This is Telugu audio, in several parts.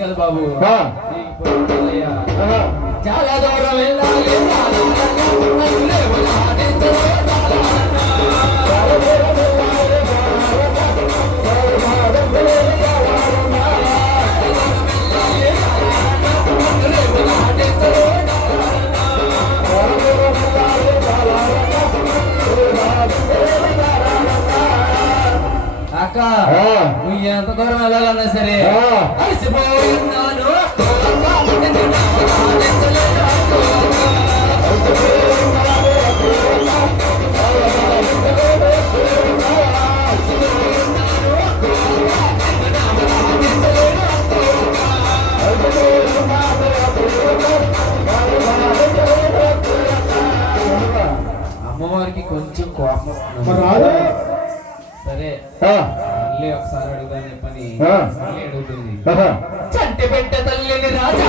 కదా బాబు చాలా దూరం వెళ్ళాలి అక్క నువ్వు ఎంత దూరం వెళ్ళాలన్నా సరే అలసిపోయినాను అమ్మవారికి కొంచెం కోపం వస్తుంది సరే మళ్ళీ ఒకసారి అడుగుదాని పని మళ్ళీ అడుగుతుంది చంటి పెట్ట తల్లిని రాజా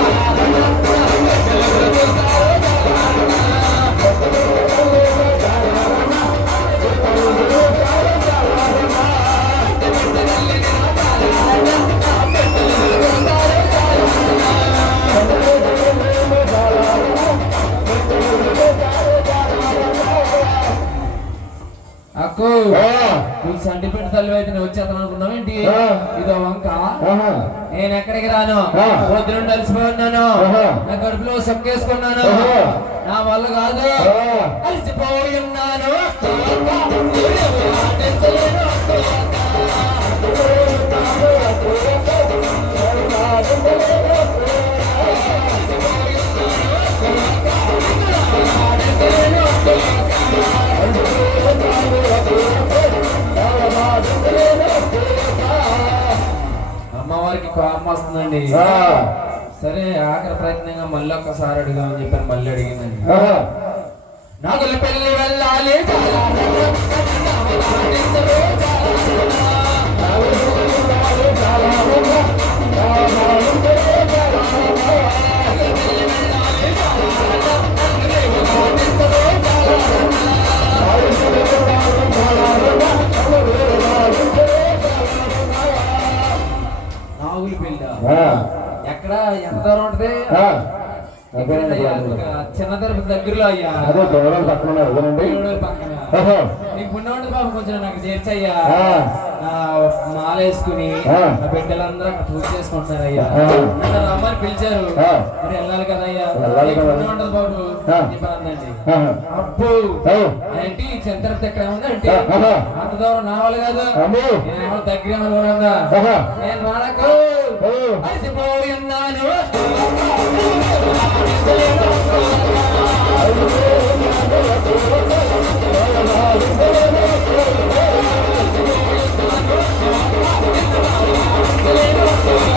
అక్కు నువ్వు సంటిపెట్టి తల్లి అయితే నువ్వు వచ్చేస్తాను అనుకున్నావు ఏంటి ఇదో వంక నేను ఎక్కడికి రాను పొద్దు నుండి అలసిపోతున్నాను నా కడుపులో సొక్కేసుకున్నాను నా వల్ల కాదు అలసిపోయి ఉన్నాను అమ్మవారికి కోపం వస్తుందండి సరే ఆఖరి ప్రయత్నంగా మళ్ళీ ఒక్కసారి అడుగుదామని చెప్పాను మళ్ళీ అడిగిందండి నాగుల పెళ్లి వెళ్ళాలి నాగుల పెళ్ళి ఎక్కడ ఎంత దూరం ఉంటది చిన్న తిరుపతి దగ్గరలో అయ్యా నీకు పుణ్యం ఉంటుంది బాబు కొంచెం నాకు చేర్చయ్యా మాల వేసుకుని నా బిడ్డలందరూ అక్కడ పూజ చేసుకుంటున్నారు అయ్యా నన్ను రమ్మని పిలిచారు మరి వెళ్ళాలి కదా అయ్యా పుణ్యం ఉంటుంది బాబు చెప్పండి అబ్బు ఏంటి చిన్న ఎక్కడ ఉంది అంటే అంత దూరం నా వాళ్ళు కాదు నేనేమో దగ్గర అనుకున్నా నేను రానకు అలసిపోయిన్నాను Let's go.